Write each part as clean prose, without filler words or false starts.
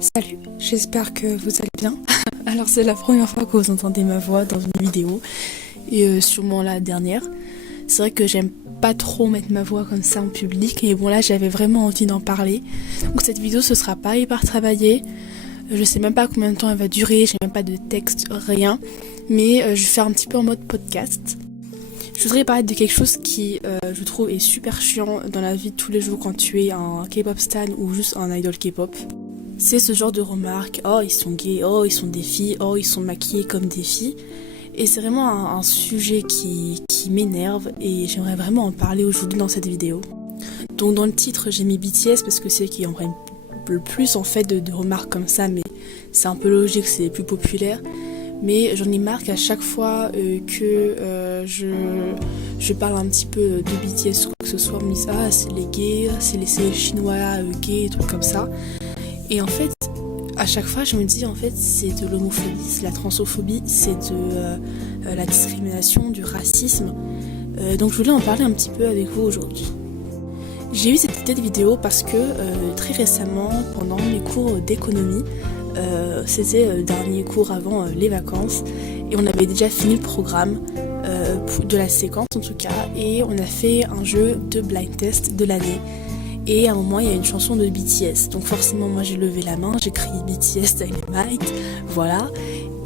Salut, j'espère que vous allez bien. Alors c'est la première fois que vous entendez ma voix dans une vidéo et sûrement la dernière. C'est vrai que j'aime pas trop mettre ma voix comme ça en public et bon là j'avais vraiment envie d'en parler. Donc cette vidéo ce sera pas hyper travaillée. Je sais même pas combien de temps elle va durer, j'ai même pas de texte, rien. Mais je vais faire un petit peu en mode podcast. Je voudrais parler de quelque chose qui, je trouve, est super chiant dans la vie de tous les jours quand tu es un K-pop stan ou juste un idol K-pop. C'est ce genre de remarques, oh ils sont gays, oh ils sont des filles, oh ils sont maquillés comme des filles. Et c'est vraiment un sujet qui m'énerve et j'aimerais vraiment en parler aujourd'hui dans cette vidéo. Donc dans le titre j'ai mis BTS parce que c'est eux qui en prennent le plus en fait de remarques comme ça, mais c'est un peu logique, c'est les plus populaires. Mais j'en ai marre qu'à chaque fois que je parle un petit peu de BTS ou quoi que ce soit, on me dise ah c'est les gays, c'est les chinois gays, et trucs comme ça. Et en fait, à chaque fois je me dis en fait c'est de l'homophobie, c'est de la transphobie, c'est de la discrimination, du racisme. Donc je voulais en parler un petit peu avec vous aujourd'hui. J'ai eu cette idée de vidéo parce que très récemment, pendant mes cours d'économie, c'était le dernier cours avant les vacances et on avait déjà fini le programme de la séquence en tout cas et on a fait un jeu de blind test de l'année et à un moment il y a une chanson de BTS, donc forcément moi j'ai levé la main, j'ai crié BTS Dynamite, voilà,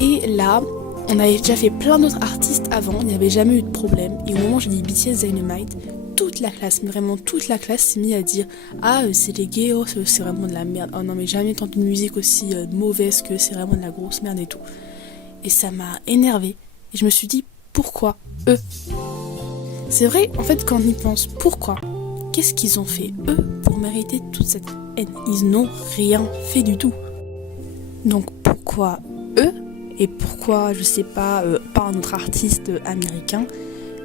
et là on avait déjà fait plein d'autres artistes avant, il n'y avait jamais eu de problème et au moment où j'ai dit BTS Dynamite, toute la classe, mais vraiment toute la classe s'est mise à dire ah c'est les gays, oh, c'est vraiment de la merde, oh non mais jamais entendu une musique aussi mauvaise, que c'est vraiment de la grosse merde et tout. Et ça m'a énervée et je me suis dit pourquoi eux? C'est vrai en fait quand on y pense, pourquoi? Qu'est-ce qu'ils ont fait eux pour mériter toute cette haine? Ils n'ont rien fait du tout. Donc pourquoi eux? Et pourquoi je sais pas un autre artiste américain?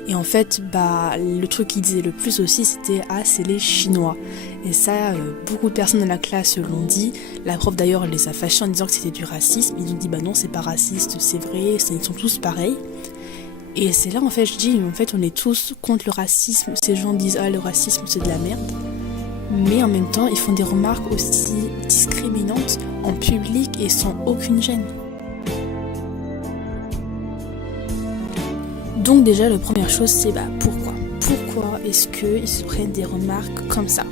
Et en fait, le truc qu'ils disaient le plus aussi, c'était « Ah, c'est les Chinois ». Et ça, beaucoup de personnes dans la classe l'ont dit. La prof d'ailleurs, elle les a fâchés en disant que c'était du racisme. Ils ont dit « Bah non, c'est pas raciste, c'est vrai, ils sont tous pareils ». Et c'est là, en fait, je dis « En fait, on est tous contre le racisme ». Ces gens disent « Ah, le racisme, c'est de la merde ». Mais en même temps, ils font des remarques aussi discriminantes en public et sans aucune gêne. Donc déjà, la première chose, c'est pourquoi? Pourquoi est-ce qu'ils se prennent des remarques comme ça?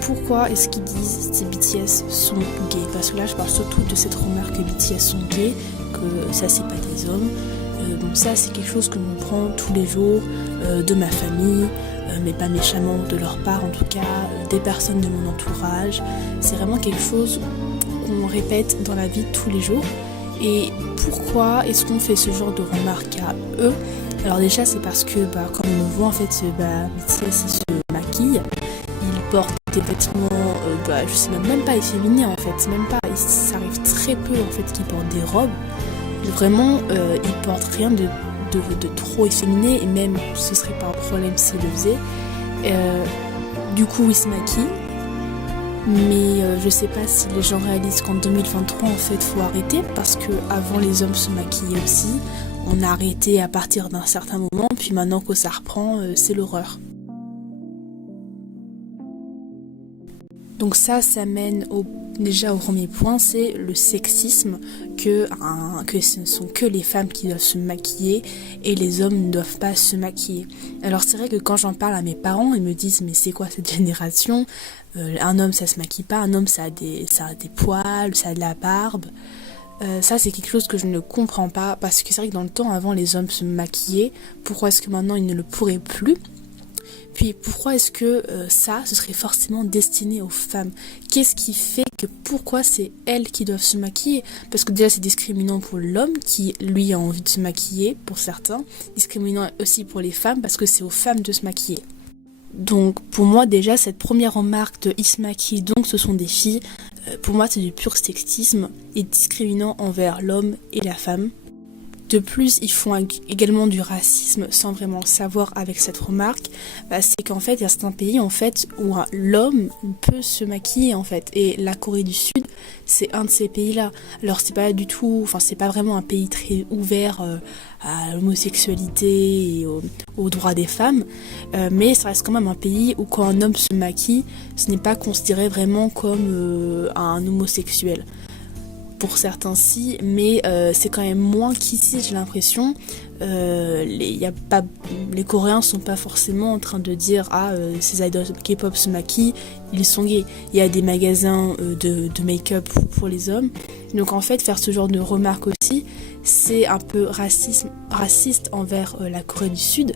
Pourquoi est-ce qu'ils disent que BTS sont gays? Parce que là, je parle surtout de cette remarque que BTS sont gays, que ça, c'est pas des hommes. Bon, ça, c'est quelque chose que je prends tous les jours de ma famille, mais pas méchamment de leur part, en tout cas, des personnes de mon entourage. C'est vraiment quelque chose qu'on répète dans la vie de tous les jours. Et pourquoi est-ce qu'on fait ce genre de remarques à eux? Alors déjà c'est parce que comme on le voit en fait BTS il se maquille, il porte des vêtements je sais même pas efféminés en fait, même pas, ça arrive très peu en fait qu'ils portent des robes. Vraiment ils portent rien de trop efféminé et même ce serait pas un problème s'ils le faisaient. Du coup ils se maquillent. Mais je sais pas si les gens réalisent qu'en 2023 en fait faut arrêter parce que avant les hommes se maquillaient aussi, on a arrêté à partir d'un certain moment, puis maintenant que ça reprend, c'est l'horreur. Donc ça mène déjà au premier point, c'est le sexisme, que ce ne sont que les femmes qui doivent se maquiller et les hommes ne doivent pas se maquiller. Alors c'est vrai que quand j'en parle à mes parents, ils me disent mais c'est quoi cette génération? Un homme ça se maquille pas, un homme ça a des poils, ça a de la barbe. Ça c'est quelque chose que je ne comprends pas parce que c'est vrai que dans le temps avant les hommes se maquillaient, pourquoi est-ce que maintenant ils ne le pourraient plus? Puis pourquoi est-ce que ce serait forcément destiné aux femmes? Qu'est-ce qui fait que pourquoi c'est elles qui doivent se maquiller? Parce que déjà c'est discriminant pour l'homme qui lui a envie de se maquiller pour certains, discriminant aussi pour les femmes parce que c'est aux femmes de se maquiller. Donc pour moi déjà cette première remarque de ils se maquillent donc ce sont des filles, pour moi c'est du pur sexisme et discriminant envers l'homme et la femme. De plus, ils font également du racisme sans vraiment le savoir avec cette remarque. C'est qu'en fait, il y a certains pays en fait où l'homme peut se maquiller en fait. Et la Corée du Sud, c'est un de ces pays-là. Alors c'est pas du tout, enfin c'est pas vraiment un pays très ouvert à l'homosexualité et aux droits des femmes, mais ça reste quand même un pays où quand un homme se maquille, ce n'est pas considéré vraiment comme un homosexuel. Pour certains si, mais c'est quand même moins qu'ici, j'ai l'impression. Les Coréens sont pas forcément en train de dire ces idols K-pop se maquillent, ils sont gays. Il y a des magasins de make-up pour les hommes. Donc en fait, faire ce genre de remarques aussi, c'est un peu raciste envers la Corée du Sud,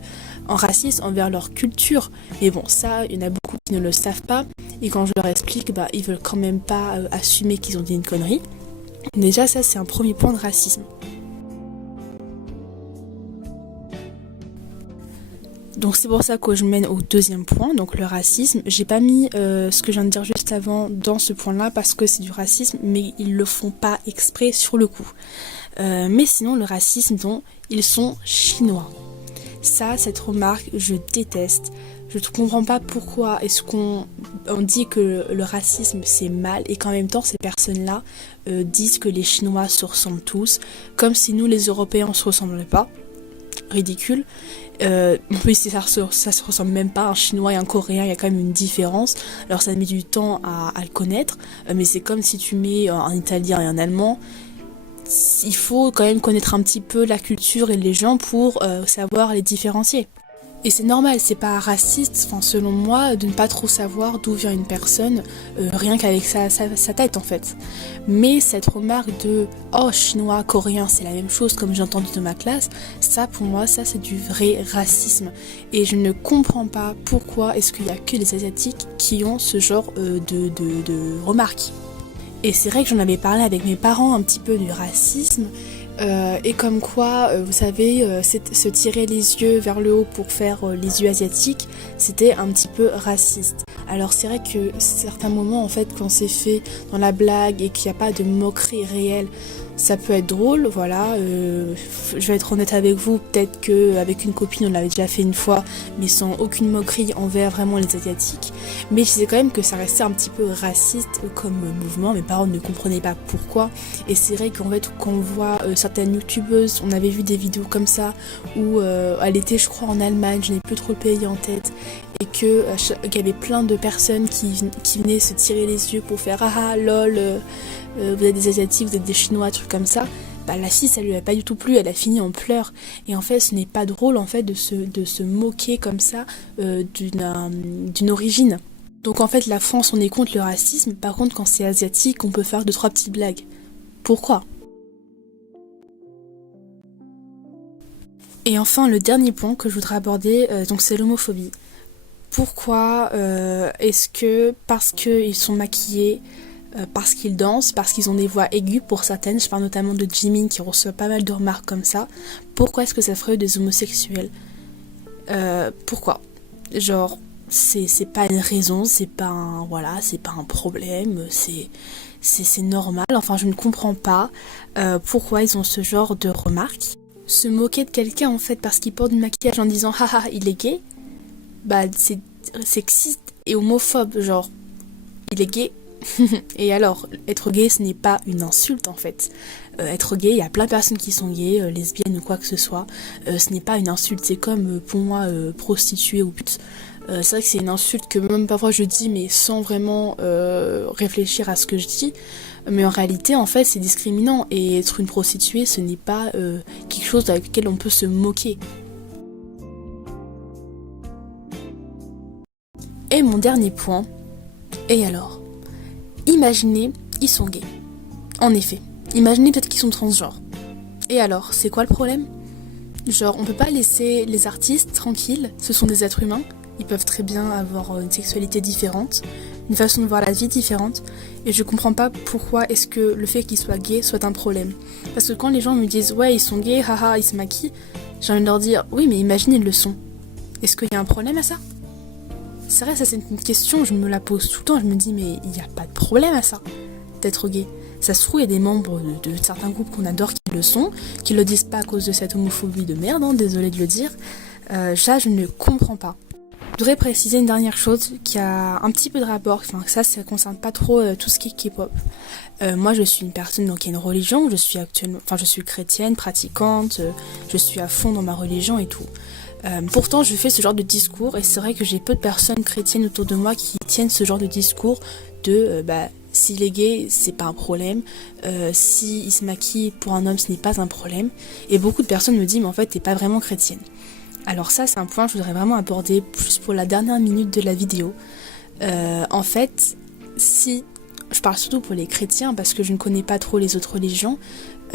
raciste envers leur culture. Mais bon, ça, il y en a beaucoup qui ne le savent pas. Et quand je leur explique, ils veulent quand même pas assumer qu'ils ont dit une connerie. Déjà, ça, c'est un premier point de racisme. Donc c'est pour ça que je mène au deuxième point, donc le racisme. J'ai pas mis ce que je viens de dire juste avant dans ce point-là parce que c'est du racisme, mais ils le font pas exprès sur le coup. Mais sinon, le racisme, donc, ils sont chinois. Ça, cette remarque, je déteste. Je ne comprends pas pourquoi est-ce qu'on dit que le racisme c'est mal et qu'en même temps ces personnes-là disent que les Chinois se ressemblent tous, comme si nous les Européens on se ressemblait pas. Ridicule. Oui, ça se ressemble même pas. Un Chinois et un Coréen, il y a quand même une différence. Alors ça met du temps à le connaître, mais c'est comme si tu mets un Italien et un Allemand. Il faut quand même connaître un petit peu la culture et les gens pour savoir les différencier. Et c'est normal, c'est pas raciste, selon moi, de ne pas trop savoir d'où vient une personne, rien qu'avec sa tête en fait. Mais cette remarque de « Oh, chinois, coréen, c'est la même chose » comme j'ai entendu dans ma classe, ça pour moi, ça c'est du vrai racisme. Et je ne comprends pas pourquoi est-ce qu'il y a que les asiatiques qui ont ce genre de remarques. Et c'est vrai que j'en avais parlé avec mes parents un petit peu du racisme, et comme quoi, vous savez, se tirer les yeux vers le haut pour faire les yeux asiatiques, c'était un petit peu raciste. Alors c'est vrai que certains moments, en fait, quand c'est fait dans la blague et qu'il n'y a pas de moquerie réelle, ça peut être drôle, voilà. Je vais être honnête avec vous, peut-être qu'avec une copine on l'avait déjà fait une fois, mais sans aucune moquerie envers vraiment les asiatiques. Mais je disais quand même que ça restait un petit peu raciste comme mouvement, mes parents ne comprenaient pas pourquoi. Et c'est vrai qu'en fait quand on voit certaines youtubeuses, on avait vu des vidéos comme ça, où elle était je crois en Allemagne, je n'ai plus trop le pays en tête, et qu'il y avait plein de personnes qui venaient se tirer les yeux pour faire ah lol, vous êtes des asiatiques, vous êtes des chinois, trucs comme ça. La fille ça lui a pas du tout plu, elle a fini en pleurs. Et en fait ce n'est pas drôle en fait de se moquer comme ça d'une origine. Donc en fait la France on est contre le racisme, par contre quand c'est asiatique on peut faire 2-3 petites blagues. Pourquoi ? Et enfin le dernier point que je voudrais aborder, donc c'est l'homophobie. Pourquoi est-ce que parce qu'ils sont maquillés, parce qu'ils dansent, parce qu'ils ont des voix aiguës pour certaines, je parle notamment de Jimin qui reçoit pas mal de remarques comme ça, pourquoi est-ce que ça ferait des homosexuels ? Pourquoi ? Genre, c'est pas une raison, c'est pas un problème, c'est normal, enfin je ne comprends pas pourquoi ils ont ce genre de remarques. Se moquer de quelqu'un en fait parce qu'il porte du maquillage en disant haha il est gay, c'est sexiste et homophobe, genre il est gay. Et alors, être gay ce n'est pas une insulte en fait. Être gay, il y a plein de personnes qui sont gays, lesbiennes ou quoi que ce soit, ce n'est pas une insulte, c'est comme pour moi prostituée ou pute. C'est vrai que c'est une insulte que même parfois je dis mais sans vraiment réfléchir à ce que je dis, mais en réalité en fait c'est discriminant et être une prostituée ce n'est pas quelque chose avec lequel on peut se moquer. Et mon dernier point, et alors ? Imaginez, ils sont gays. En effet, imaginez peut-être qu'ils sont transgenres. Et alors, c'est quoi le problème ? Genre, on peut pas laisser les artistes tranquilles, ce sont des êtres humains, ils peuvent très bien avoir une sexualité différente, une façon de voir la vie différente, et je comprends pas pourquoi est-ce que le fait qu'ils soient gays soit un problème. Parce que quand les gens me disent « ouais, ils sont gays, haha, ils se maquillent », j'ai envie de leur dire « oui, mais imaginez, ils le sont. Est-ce qu'il y a un problème à ça ?» C'est vrai, ça c'est une question, je me la pose tout le temps, je me dis mais il n'y a pas de problème à ça, d'être gay. Ça se trouve, il y a des membres de certains groupes qu'on adore qui le sont, qui le disent pas à cause de cette homophobie de merde, désolé de le dire. Ça, je ne comprends pas. Je voudrais préciser une dernière chose qui a un petit peu de rapport, enfin ça concerne pas trop tout ce qui est K-pop. Moi je suis une personne donc qui a une religion, je suis chrétienne, pratiquante, je suis à fond dans ma religion et tout. Pourtant je fais ce genre de discours et c'est vrai que j'ai peu de personnes chrétiennes autour de moi qui tiennent ce genre de discours de s'il est gay c'est pas un problème, s'il se maquille pour un homme ce n'est pas un problème, et beaucoup de personnes me disent mais en fait t'es pas vraiment chrétienne. Alors ça c'est un point que je voudrais vraiment aborder plus pour la dernière minute de la vidéo. En fait, si je parle surtout pour les chrétiens parce que je ne connais pas trop les autres religions,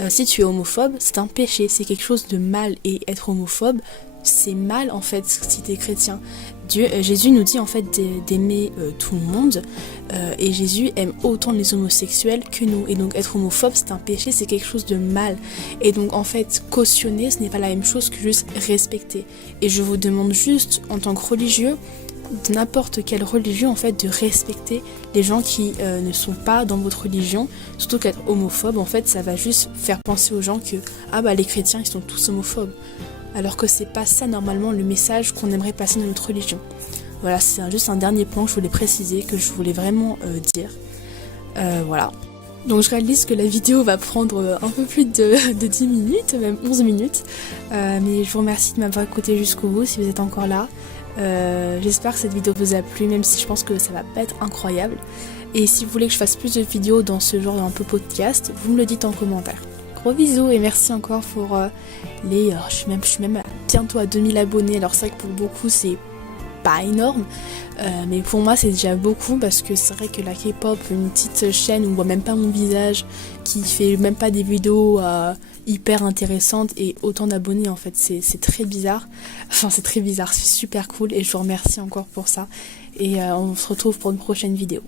si tu es homophobe, c'est un péché, c'est quelque chose de mal, et être homophobe, c'est mal en fait si tu es chrétien. Jésus nous dit en fait d'aimer tout le monde, et Jésus aime autant les homosexuels que nous, et donc être homophobe c'est un péché, c'est quelque chose de mal, et donc en fait cautionner ce n'est pas la même chose que juste respecter. Et je vous demande juste en tant que religieux de n'importe quelle religion en fait de respecter les gens qui ne sont pas dans votre religion, surtout qu'être homophobe en fait ça va juste faire penser aux gens que les chrétiens ils sont tous homophobes, alors que c'est pas ça normalement le message qu'on aimerait passer dans notre religion. Voilà, c'est juste un dernier point que je voulais préciser, que je voulais vraiment dire. Voilà. Donc je réalise que la vidéo va prendre un peu plus de 10 minutes, même 11 minutes. Mais je vous remercie de m'avoir écouté jusqu'au bout si vous êtes encore là. J'espère que cette vidéo vous a plu, même si je pense que ça va pas être incroyable. Et si vous voulez que je fasse plus de vidéos dans ce genre un peu podcast, vous me le dites en commentaire. Gros bisous et merci encore pour je suis même bientôt à 2000 abonnés. Alors c'est vrai que pour beaucoup c'est pas énorme, mais pour moi c'est déjà beaucoup, parce que c'est vrai que la K-pop, une petite chaîne où on voit même pas mon visage, qui fait même pas des vidéos hyper intéressantes et autant d'abonnés, en fait c'est très bizarre. Enfin c'est très bizarre, c'est super cool et je vous remercie encore pour ça, et on se retrouve pour une prochaine vidéo.